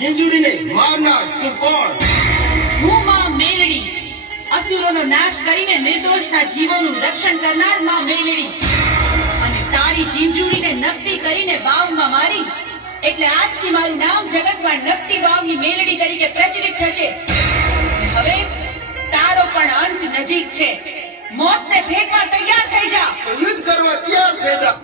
જીંજુડીને મારનાર તું કોણ? હું માં મેલડી, અસુરોનો નાશ કરીને નિર્દોષના જીવોનું રક્ષણ કરનાર માં મેલડી. અને તારી જીંજુડીને નકતી કરીને વાવમાં મારી, એટલે આજથી મારું નામ જગતમાં નકતી વાવની મેલડી તરીકે પ્રચલિત થશે. હવે તારો પણ અંત નજીક છે. મોતને ભેટવા તૈયાર થઈ જા. યુદ્ધ કરવા તૈયાર થઈ જા.